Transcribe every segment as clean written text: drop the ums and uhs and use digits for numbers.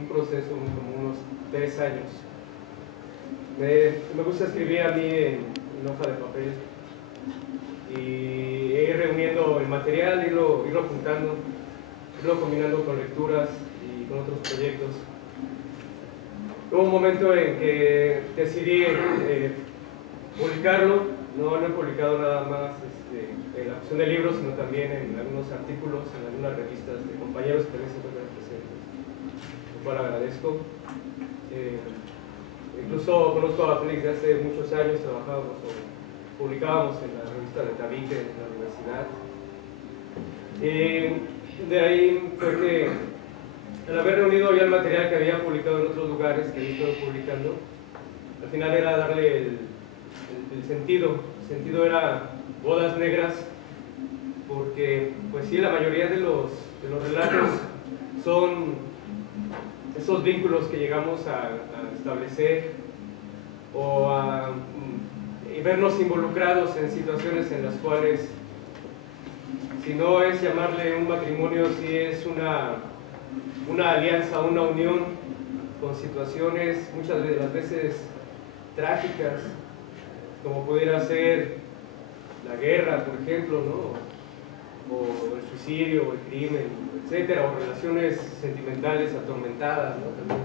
un proceso como unos 3 años. Me gusta escribir a mí en hoja de papel y ir reuniendo el material, irlo juntando, irlo combinando con lecturas y con otros proyectos. Hubo un momento en que decidí publicarlo. No he publicado nada más en la cuestión de libros, sino también en algunos artículos, en algunas revistas de compañeros que también se encuentran presentes, lo cual agradezco. Incluso conozco a Félix de hace muchos años, trabajábamos o publicábamos en la revista de Tabique en la universidad. De ahí fue que, al haber reunido ya el material que había publicado en otros lugares, que había estado publicando, al final era darle el sentido. El sentido era Bodas Negras, porque, pues sí, la mayoría de los relatos son esos vínculos que llegamos a establecer o a vernos involucrados en situaciones en las cuales, si no es llamarle un matrimonio, sí es una alianza, una unión con situaciones muchas de las veces trágicas, como pudiera ser la guerra, por ejemplo, ¿no? O el suicidio, o el crimen, etcétera, o relaciones sentimentales atormentadas, ¿no? También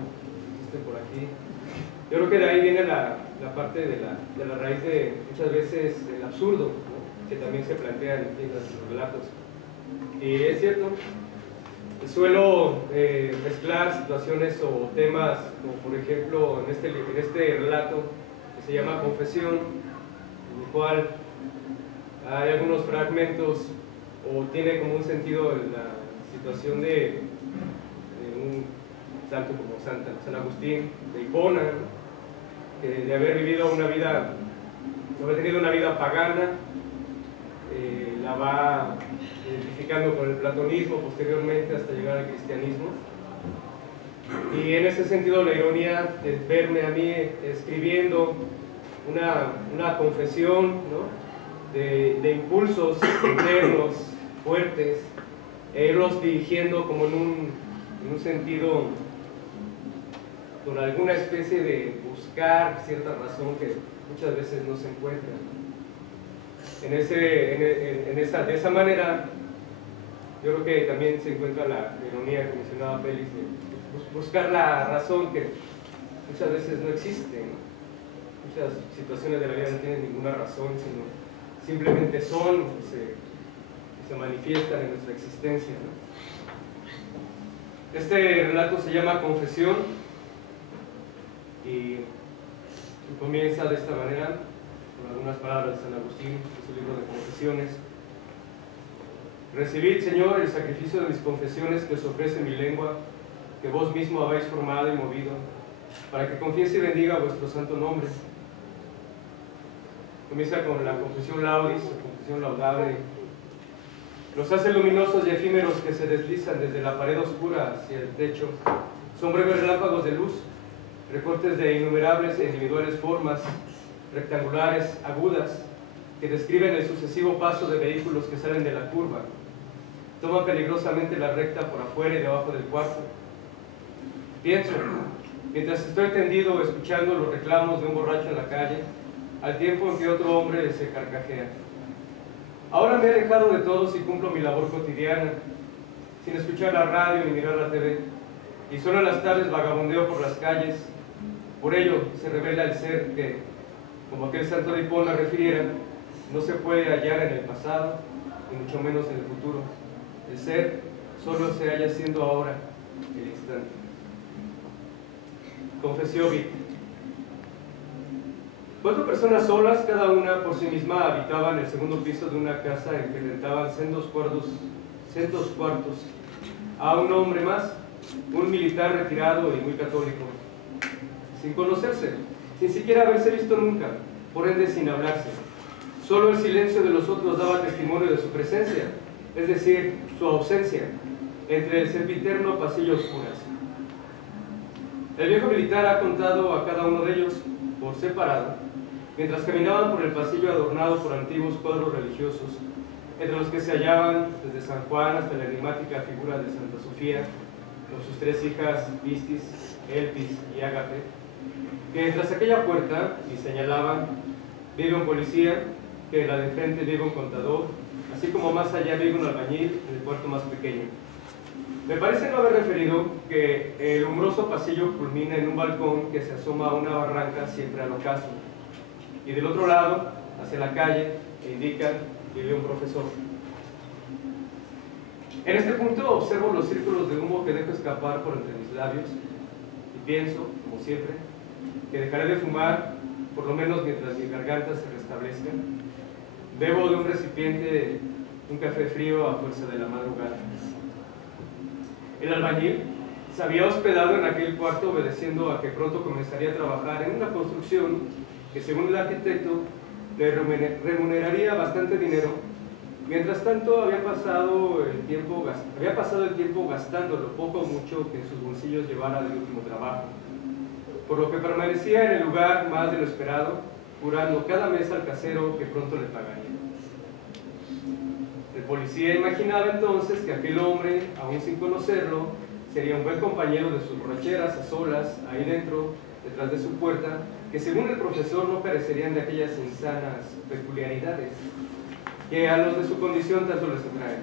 existen por aquí. Yo creo que de ahí viene la parte de la raíz de muchas veces el absurdo, ¿no? Que también se plantea en los relatos. Y es cierto, suelo mezclar situaciones o temas, como por ejemplo en este relato que se llama Confesión, en el cual hay algunos fragmentos o tiene como un sentido en la situación de un santo como San Agustín de Hipona, ¿no? Que de haber vivido una vida, de haber tenido una vida pagana, la va identificando con el platonismo posteriormente hasta llegar al cristianismo. Y en ese sentido la ironía es verme a mí escribiendo una confesión, ¿no? de impulsos internos fuertes, e irlos dirigiendo como en un sentido con alguna especie de buscar cierta razón que muchas veces no se encuentra. De esa manera, yo creo que también se encuentra la ironía que mencionaba Félix, de buscar la razón que muchas veces no existe, ¿no? Muchas situaciones de la vida no tienen ninguna razón, sino simplemente son, se manifiestan en nuestra existencia, ¿no? Este relato se llama Confesión y comienza de esta manera, con algunas palabras de San Agustín, de su libro de Confesiones. Recibid, Señor, el sacrificio de mis confesiones que os ofrece mi lengua, que vos mismo habéis formado y movido, para que confiese y bendiga vuestro santo nombre. Comienza con la confesión laudis, o confesión laudable. Los haces luminosos y efímeros que se deslizan desde la pared oscura hacia el techo son breves relámpagos de luz, recortes de innumerables e individuales formas, rectangulares, agudas, que describen el sucesivo paso de vehículos que salen de la curva. Toman peligrosamente la recta por afuera y debajo del cuarto. Pienso, mientras estoy tendido escuchando los reclamos de un borracho en la calle, al tiempo en que otro hombre se carcajea. Ahora me he alejado de todos y cumplo mi labor cotidiana, sin escuchar la radio ni mirar la TV, y solo en las tardes vagabundeo por las calles. Por ello se revela el ser que, como aquel santo de Hipona refiriera, no se puede hallar en el pasado, ni mucho menos en el futuro. El ser solo se halla siendo ahora, el instante. Confesión Vit. 4 personas solas, cada una por sí misma, habitaban el segundo piso de una casa en que rentaban sendos cuartos a un hombre más, un militar retirado y muy católico, sin conocerse, sin siquiera haberse visto nunca, por ende sin hablarse. Solo el silencio de los otros daba testimonio de su presencia, es decir, su ausencia, entre el sempiterno pasillo oscuras. El viejo militar ha contado a cada uno de ellos, por separado, mientras caminaban por el pasillo adornado por antiguos cuadros religiosos, entre los que se hallaban, desde San Juan hasta la enigmática figura de Santa Sofía, con sus 3 hijas, Pistis, Elpis y Ágape, que tras aquella puerta, y señalaban, vive un policía, que en la de frente vive un contador, así como más allá vive un albañil en el cuarto más pequeño. Me parece no haber referido que el umbroso pasillo culmina en un balcón que se asoma a una barranca siempre al ocaso, y del otro lado, hacia la calle, indican que vive un profesor. En este punto observo los círculos de humo que dejo escapar por entre mis labios y pienso, como siempre, que dejaré de fumar por lo menos mientras mi garganta se restablezca. Bebo de un recipiente un café frío a fuerza de la madrugada. El albañil se había hospedado en aquel cuarto obedeciendo a que pronto comenzaría a trabajar en una construcción que, según el arquitecto, le remuneraría bastante dinero. Mientras tanto, había pasado el tiempo gastando lo poco o mucho que en sus bolsillos llevara del último trabajo, por lo que permanecía en el lugar más de lo esperado, jurando cada mes al casero que pronto le pagaría. El policía imaginaba entonces que aquel hombre, aún sin conocerlo, sería un buen compañero de sus borracheras a solas, ahí dentro, detrás de su puerta, que según el profesor no carecerían de aquellas insanas peculiaridades que a los de su condición tanto les atraen.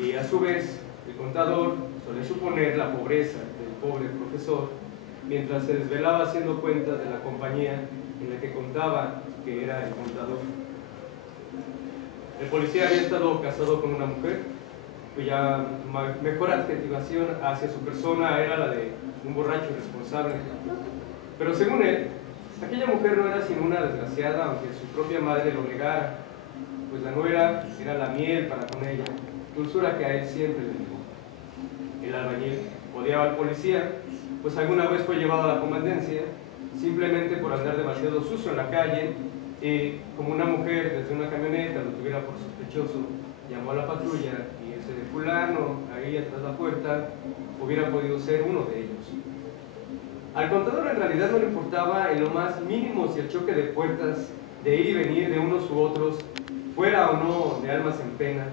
Y a su vez, el contador solía suponer la pobreza del pobre profesor mientras se desvelaba haciendo cuentas de la compañía en la que contaba que era el contador. El policía había estado casado con una mujer cuya mejor adjetivación hacia su persona era la de un borracho irresponsable. Pero según él, aquella mujer no era sino una desgraciada, aunque su propia madre lo negara, pues la nuera era la miel para con ella, dulzura que a él siempre le negó. El albañil odiaba al policía, pues alguna vez fue llevado a la comandancia, simplemente por andar demasiado sucio en la calle, y como una mujer desde una camioneta lo tuviera por sospechoso, llamó a la patrulla y ese de fulano, ahí atrás de la puerta, hubiera podido ser uno de ellos. Al contador en realidad no le importaba en lo más mínimo si el choque de puertas, de ir y venir de unos u otros, fuera o no de almas en pena,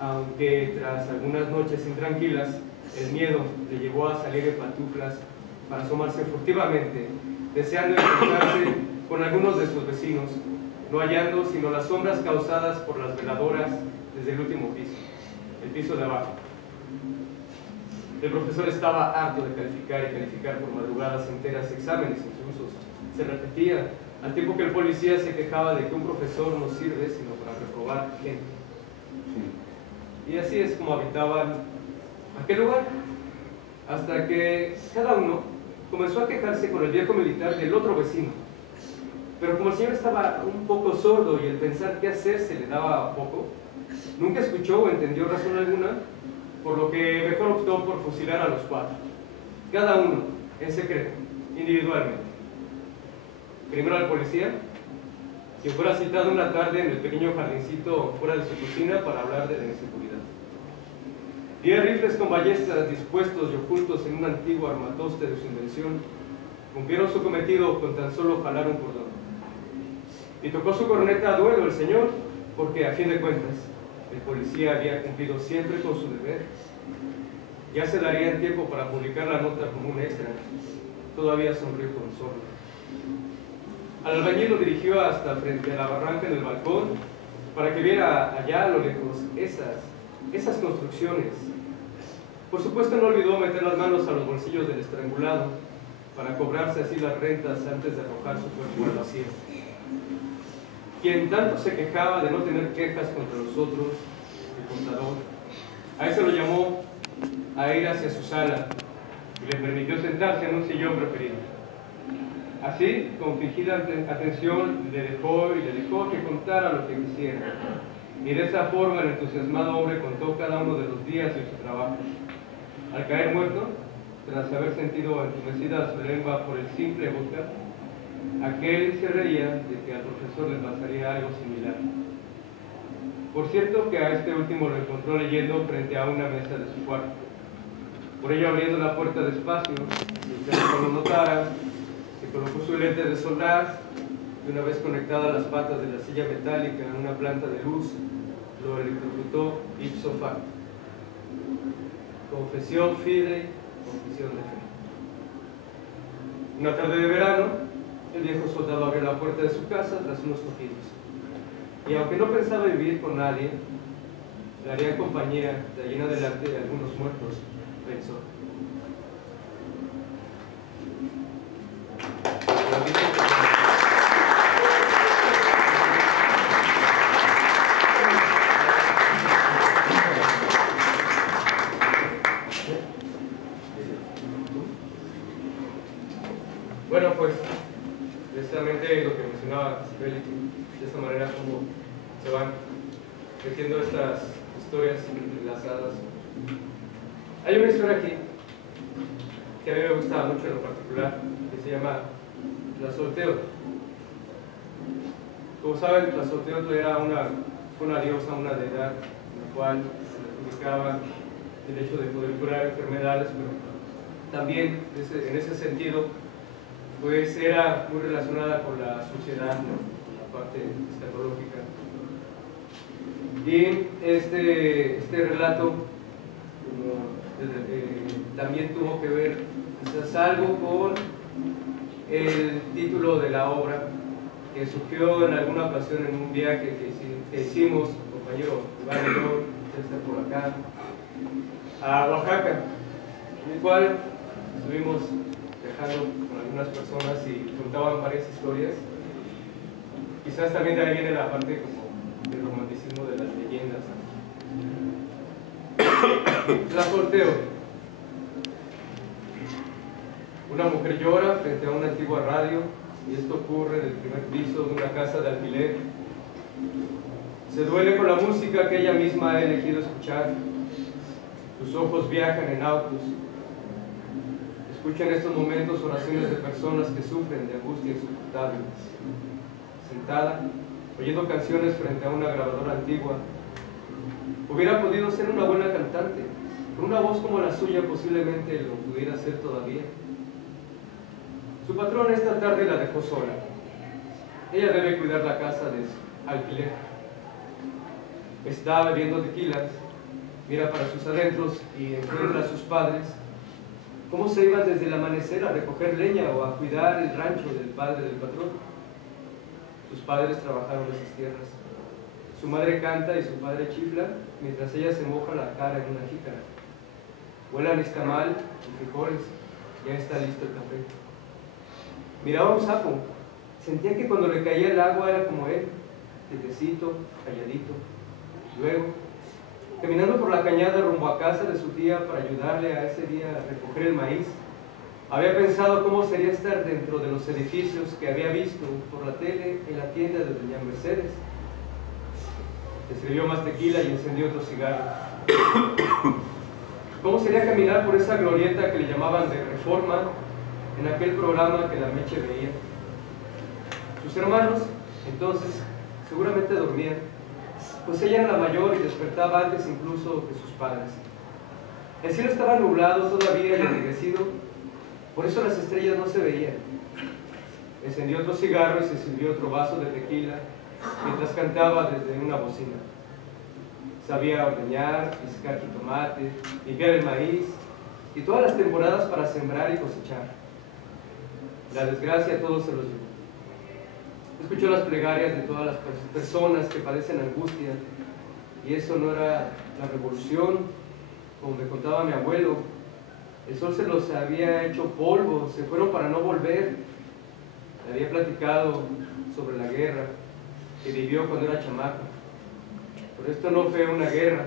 aunque tras algunas noches intranquilas, el miedo le llevó a salir en pantuflas para asomarse furtivamente, deseando encontrarse con algunos de sus vecinos, no hallando sino las sombras causadas por las veladoras desde el último piso, el piso de abajo. El profesor estaba harto de calificar y calificar por madrugadas enteras exámenes incluso. Se repetía, al tiempo que el policía se quejaba de que un profesor no sirve sino para reprobar gente. Y así es como habitaban aquel lugar, hasta que cada uno comenzó a quejarse con el viejo militar del otro vecino. Pero como el señor estaba un poco sordo y el pensar qué hacer se le daba poco, nunca escuchó o entendió razón alguna, por lo que mejor optó por fusilar a los 4, cada uno en secreto, individualmente. Primero al policía, quien fuera citado una tarde en el pequeño jardincito fuera de su cocina para hablar de la inseguridad. 10 rifles con ballestas dispuestos y ocultos en un antiguo armatoste de su invención cumplieron su cometido con tan solo jalar un cordón. Y tocó su corneta a duelo el señor, porque a fin de cuentas el policía había cumplido siempre con su deber. Ya se daría el tiempo para publicar la nota como un extra. Todavía sonrió con sorna. Al albañil lo dirigió hasta frente a la barranca en el balcón para que viera allá a lo lejos esas construcciones. Por supuesto no olvidó meter las manos a los bolsillos del estrangulado para cobrarse así las rentas antes de arrojar su cuerpo al vacío. Quien tanto se quejaba de no tener quejas contra los otros, el contador, a ese lo llamó a ir hacia su sala y le permitió sentarse en un sillón preferido. Así, con fingida atención, le dejó que contara lo que quisiera. Y de esa forma el entusiasmado hombre contó cada uno de los días de su trabajo. Al caer muerto, tras haber sentido entumecida su lengua por el simple vodka, aquel se reía de que al profesor le pasaría algo similar. Por cierto que a este último lo encontró leyendo frente a una mesa de su cuarto. Por ello, abriendo la puerta despacio, sin que no lo notara, se colocó su lente de soldar y una vez conectadas las patas de la silla metálica en una planta de luz, lo electrocutó ipso facto. Confesión fidei confesión de fe. Una tarde de verano, el viejo soldado abrió la puerta de su casa tras unos cogidos. Y aunque no pensaba vivir con nadie, le haría compañía de allí en adelante de algunos muertos, pensó. Bueno, pues, precisamente lo que mencionaba Félix, de esta manera como se van metiendo estas historias enlazadas. Hay una historia aquí que a mí me gusta mucho en lo particular, que se llama Tlazolteotl. Como saben, Tlazolteotl era una diosa, una deidad, en la cual se le adjudicaba el hecho de poder curar enfermedades, pero también en ese sentido pues era muy relacionada con la sociedad, ¿no? Con la parte escatológica. Y este relato también tuvo que ver quizás algo con el título de la obra, que surgió en alguna ocasión en un viaje que hicimos, el compañero Iván y yo, que está por acá, a Oaxaca, en el cual estuvimos viajando con algunas personas y contaban varias historias. Quizás también de ahí viene la parte como del romanticismo de las leyendas. Tlazolteotl. Una mujer llora frente a una antigua radio, y esto ocurre en el primer piso de una casa de alquiler. Se duele con la música que ella misma ha elegido escuchar. Sus ojos viajan en autos. Escucha en estos momentos oraciones de personas que sufren de angustia insoportable. Sentada, oyendo canciones frente a una grabadora antigua, hubiera podido ser una buena cantante. Con una voz como la suya posiblemente lo pudiera ser todavía. Su patrón esta tarde la dejó sola. Ella debe cuidar la casa de alquiler. Está bebiendo tequila, mira para sus adentros y encuentra a sus padres cómo se iban desde el amanecer a recoger leña o a cuidar el rancho del padre del patrón. Sus padres trabajaron esas tierras. Su madre canta y su padre chifla mientras ella se moja la cara en una jícara. Huele nixtamal y frijoles, ya está listo el café. Miraba un sapo, sentía que cuando le caía el agua era como él, quietecito, calladito. Luego, caminando por la cañada rumbo a casa de su tía para ayudarle a ese día a recoger el maíz, había pensado cómo sería estar dentro de los edificios que había visto por la tele en la tienda de doña Mercedes. Le sirvió más tequila y encendió otro cigarro. ¿Cómo sería caminar por esa glorieta que le llamaban de Reforma en aquel programa que la Meche veía? Sus hermanos, entonces, seguramente dormían, pues ella era la mayor y despertaba antes incluso que sus padres. El cielo estaba nublado todavía y ennegrecido, por eso las estrellas no se veían. Encendió otro cigarro y se sirvió otro vaso de tequila mientras cantaba desde una bocina. Sabía ordeñar, piscar jitomate, limpiar el maíz y todas las temporadas para sembrar y cosechar. La desgracia todo se los llevó. Escuchó las plegarias de todas las personas que padecen angustia, y eso no era la revolución, como me contaba mi abuelo. El sol se los había hecho polvo, se fueron para no volver. Le había platicado sobre la guerra que vivió cuando era chamaco. Pero esto no fue una guerra.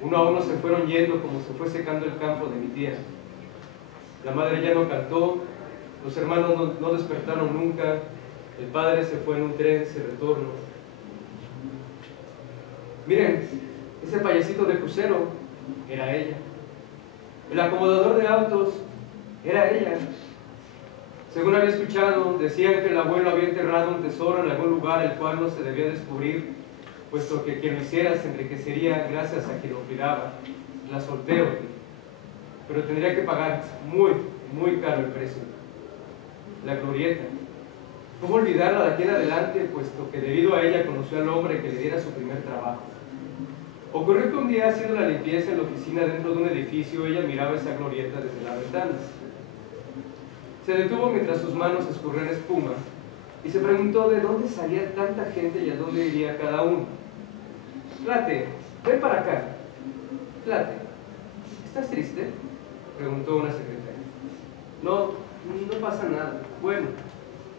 Uno a uno se fueron yendo como se fue secando el campo de mi tía. La madre ya no cantó, los hermanos no despertaron nunca, el padre se fue en un tren sin retorno. Miren, ese payasito de crucero era ella. El acomodador de autos era ella. Según había escuchado, decían que el abuelo había enterrado un tesoro en algún lugar el cual no se debía descubrir, puesto que quien lo hiciera se enriquecería gracias a quien lo cuidaba, Tlazolteotl. Pero tendría que pagar muy caro el precio. La glorieta. ¿Cómo olvidarla de aquí en adelante, puesto que debido a ella conoció al hombre que le diera su primer trabajo? Ocurrió que un día, haciendo la limpieza en la oficina dentro de un edificio, ella miraba esa glorieta desde las ventanas. Se detuvo mientras sus manos escurrían espuma y se preguntó de dónde salía tanta gente y a dónde iría cada uno. Plate, ven para acá. Plate, ¿estás triste?, preguntó una secretaria. No, no pasa nada. Bueno,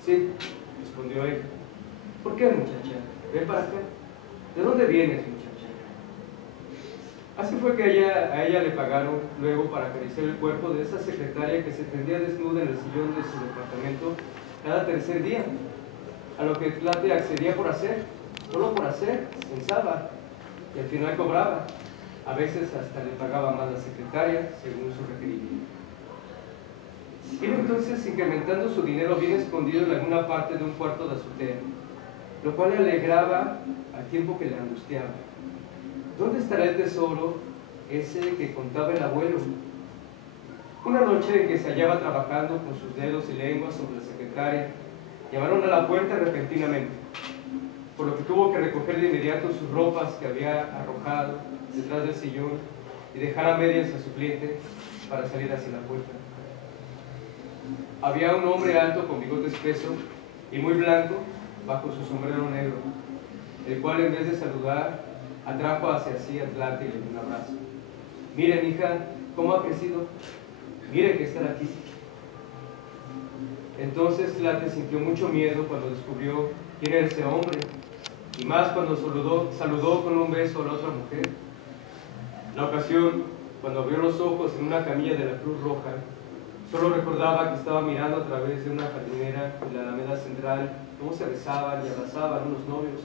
sí, respondió ella. ¿Por qué, muchacha? Ven para acá. ¿De dónde vienes, muchacha? Así fue que a ella le pagaron luego para acariciar el cuerpo de esa secretaria que se tendía desnuda en el sillón de su departamento cada tercer día, a lo que Plate accedía por hacer, solo por hacer, pensaba, y al final cobraba. A veces hasta le pagaba más la secretaria, según su requerimiento. Iba entonces incrementando su dinero bien escondido en alguna parte de un cuarto de azotea, lo cual le alegraba al tiempo que le angustiaba. ¿Dónde estará el tesoro ese que contaba el abuelo? Una noche en que se hallaba trabajando con sus dedos y lenguas sobre la secretaria, llamaron a la puerta repentinamente, por lo que tuvo que recoger de inmediato sus ropas que había arrojado detrás del sillón y dejar a medias a su cliente para salir hacia la puerta. Había un hombre alto con bigote espeso y muy blanco bajo su sombrero negro, el cual en vez de saludar atrajo hacia sí a Plate y le dio un abrazo. Miren, hija, cómo ha crecido. Mire que estar aquí. Entonces Plate sintió mucho miedo cuando descubrió quién era ese hombre, y más cuando saludó con un beso a la otra mujer. La ocasión, cuando abrió los ojos en una camilla de la Cruz Roja, solo recordaba que estaba mirando a través de una jardinera en la Alameda Central cómo se besaban y abrazaban unos novios,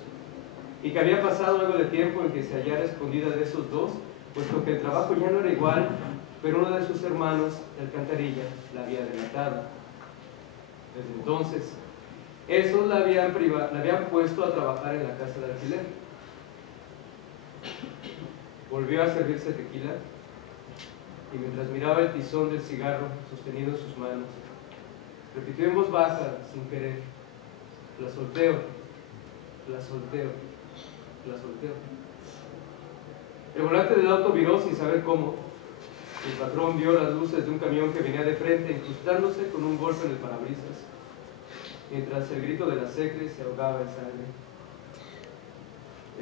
y que había pasado algo de tiempo en que se hallara escondida de esos dos, puesto que el trabajo ya no era igual, pero uno de sus hermanos de Alcantarilla la había delatado. Desde entonces, esos la habían puesto a trabajar en la casa de alquiler. Volvió a servirse tequila y mientras miraba el tizón del cigarro sostenido en sus manos, repitió en voz baja, sin querer: la solteo, la solteo, la solteo. El volante del auto viró sin saber cómo. El patrón vio las luces de un camión que venía de frente, incrustándose con un golpe en el parabrisas, mientras el grito de la secre se ahogaba en sangre.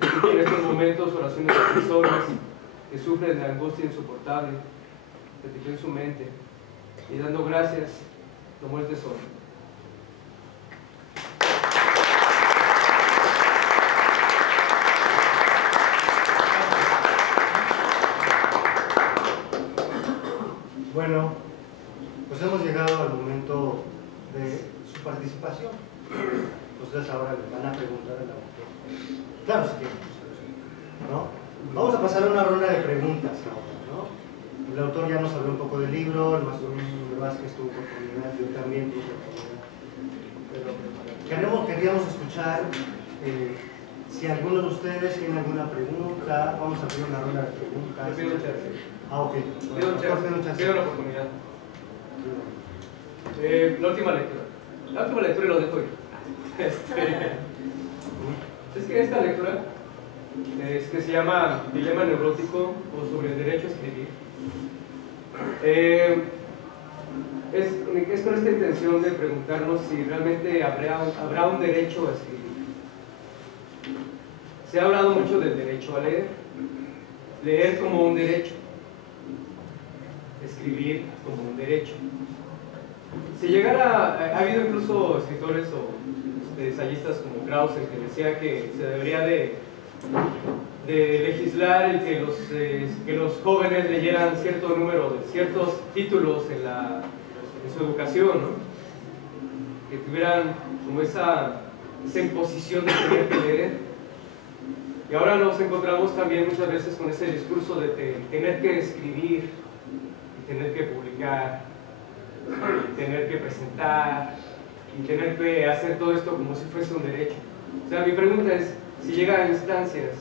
Escuché en estos momentos oraciones de personas que sufren de angustia insoportable, repitió en su mente, y dando gracias, tomó el tesoro. Bueno, pues hemos llegado al momento de su participación. Ustedes ahora le van a preguntar al autor. Claro, si quieren, ¿no? Vamos a pasar a una ronda de preguntas ahora, ¿no? El autor ya nos habló un poco del libro, el maestro Vázquez tuvo oportunidad, yo también tuve oportunidad. Pero queríamos escuchar si alguno de ustedes tiene alguna pregunta. Vamos a hacer una ronda de preguntas. Me pido un chance. Ah, ok. Pido un chance. Pido la oportunidad. La última lectura. La última lectura lo dejo ir. Es que esta lectura que se llama Dilema Neurótico o sobre el derecho a escribir, es con esta intención de preguntarnos si realmente habrá un derecho a escribir. Se ha hablado mucho del derecho a leer como un derecho, escribir como un derecho. Si llegara, ha habido incluso escritores o ensayistas como Krauser que decía que se debería de legislar el que los jóvenes leyeran cierto número de ciertos títulos en su educación, ¿no? Que tuvieran como esa imposición de tener que leer. Y ahora nos encontramos también muchas veces con ese discurso de tener que escribir, y tener que publicar, y tener que presentar, y tener que hacer todo esto como si fuese un derecho. O sea, mi pregunta es, si llega a instancias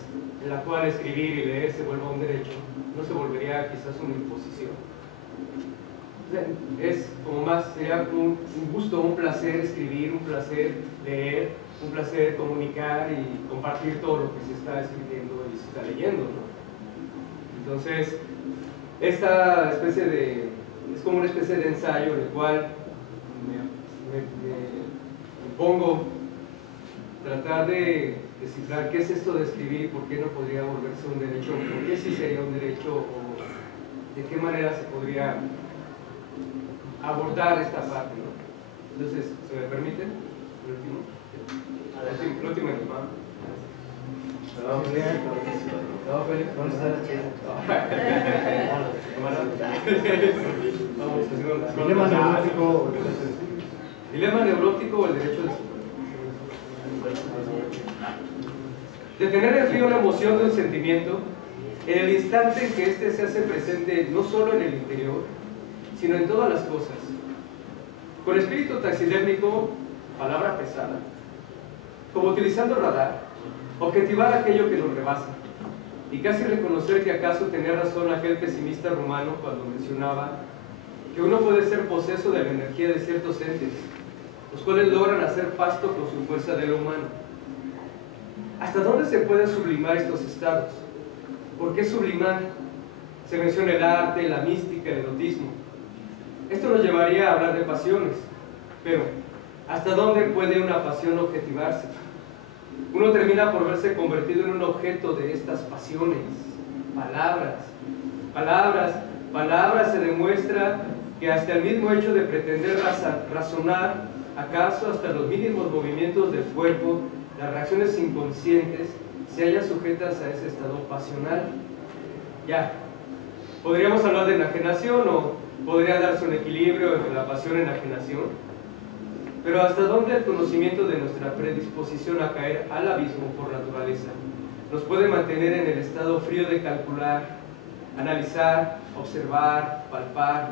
en la cual escribir y leer se vuelva un derecho, ¿no se volvería quizás una imposición? O sea, es como más, sería un gusto, un placer escribir, un placer leer, un placer comunicar y compartir todo lo que se está escribiendo y se está leyendo, ¿no? Entonces, esta especie de, es como una especie de ensayo en el cual me pongo tratar de descifrar qué es esto de escribir y por qué no podría volverse un derecho, por qué sí sería un derecho, o de qué manera se podría abordar esta parte, ¿no? Entonces, ¿se me permite? ¿El último? El último en el mapa. No, Félix, ¿dónde está la dilema neurótico. Dilema neurótico o el derecho de superar. Detener el frío la emoción de un sentimiento en el instante en que éste se hace presente no solo en el interior, sino en todas las cosas. Con espíritu taxidérmico, palabra pesada, como utilizando radar, objetivar aquello que nos rebasa, y casi reconocer que acaso tenía razón aquel pesimista romano cuando mencionaba que uno puede ser poseso de la energía de ciertos entes, los cuales logran hacer pasto con su fuerza de lo humano. ¿Hasta dónde se pueden sublimar estos estados? ¿Por qué sublimar? Se menciona el arte, la mística, el erotismo. Esto nos llevaría a hablar de pasiones, pero ¿hasta dónde puede una pasión objetivarse? Uno termina por verse convertido en un objeto de estas pasiones. Palabras se demuestra que hasta el mismo hecho de pretender razonar, acaso hasta los mínimos movimientos del cuerpo, las reacciones inconscientes, se hallan sujetas a ese estado pasional. Ya, podríamos hablar de enajenación o podría darse un equilibrio entre la pasión y enajenación. Pero ¿hasta dónde el conocimiento de nuestra predisposición a caer al abismo por naturaleza nos puede mantener en el estado frío de calcular, analizar, observar, palpar,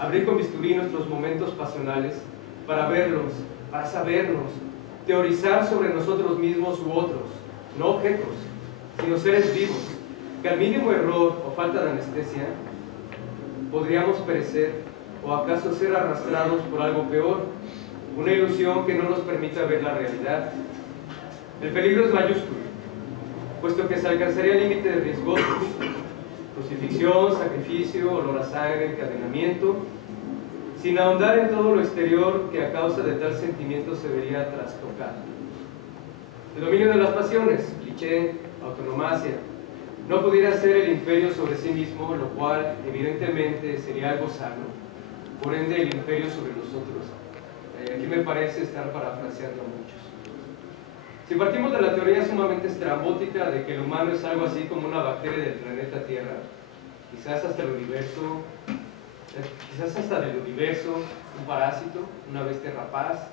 abrir con bisturí nuestros momentos pasionales para verlos, para sabernos, teorizar sobre nosotros mismos u otros, no objetos, sino seres vivos, que al mínimo error o falta de anestesia podríamos perecer o acaso ser arrastrados por algo peor, una ilusión que no nos permita ver la realidad. El peligro es mayúsculo, puesto que se alcanzaría límites riesgosos: crucifixión, sacrificio, olor a sangre, encadenamiento, sin ahondar en todo lo exterior que a causa de tal sentimiento se vería trastocado. El dominio de las pasiones, cliché, autonomacia, no pudiera ser el imperio sobre sí mismo, lo cual evidentemente sería algo sano, por ende el imperio sobre nosotros. Aquí me parece estar parafraseando a muchos. Si partimos de la teoría sumamente estrambótica de que el humano es algo así como una bacteria del planeta Tierra, quizás hasta el universo, quizás hasta del universo, un parásito, una bestia rapaz,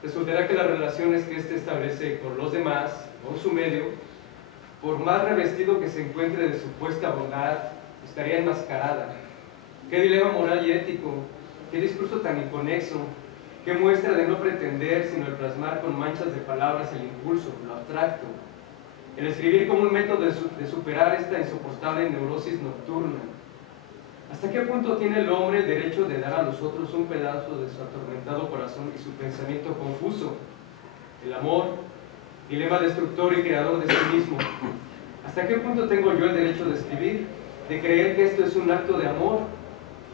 resultará que las relaciones que éste establece con los demás, con su medio, por más revestido que se encuentre de supuesta bondad, estaría enmascarada. ¿Qué dilema moral y ético? ¿Qué discurso tan inconexo? ¿Qué muestra de no pretender sino el plasmar con manchas de palabras el impulso, lo abstracto? El escribir como un método de superar esta insoportable neurosis nocturna. ¿Hasta qué punto tiene el hombre el derecho de dar a los otros un pedazo de su atormentado corazón y su pensamiento confuso? El amor, dilema destructor y creador de sí mismo. ¿Hasta qué punto tengo yo el derecho de escribir, de creer que esto es un acto de amor?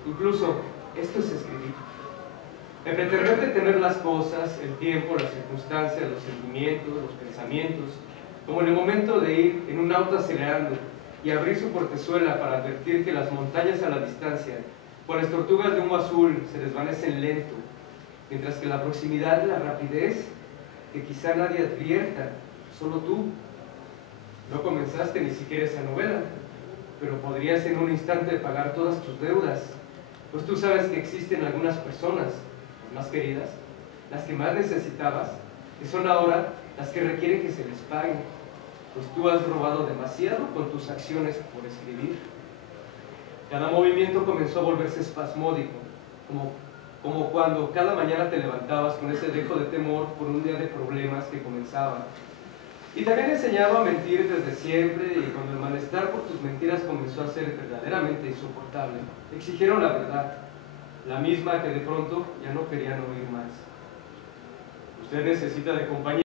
Incluso, esto es escribir. De pretender detener las cosas, el tiempo, las circunstancias, los sentimientos, los pensamientos, como en el momento de ir en un auto acelerando y abrir su portezuela para advertir que las montañas a la distancia, cuales tortugas de humo azul, se desvanecen lento, mientras que la proximidad y la rapidez, que quizá nadie advierta, solo tú. No comenzaste ni siquiera esa novela, pero podrías en un instante pagar todas tus deudas, pues tú sabes que existen algunas personas, las más queridas, las que más necesitabas, que son ahora las que requieren que se les pague, pues tú has robado demasiado con tus acciones por escribir. Cada movimiento comenzó a volverse espasmódico, como cuando cada mañana te levantabas con ese dejo de temor por un día de problemas que comenzaba. Y también enseñaba a mentir desde siempre, y cuando el malestar por tus mentiras comenzó a ser verdaderamente insoportable, exigieron la verdad, la misma que de pronto ya no querían oír más. Usted necesita de compañía.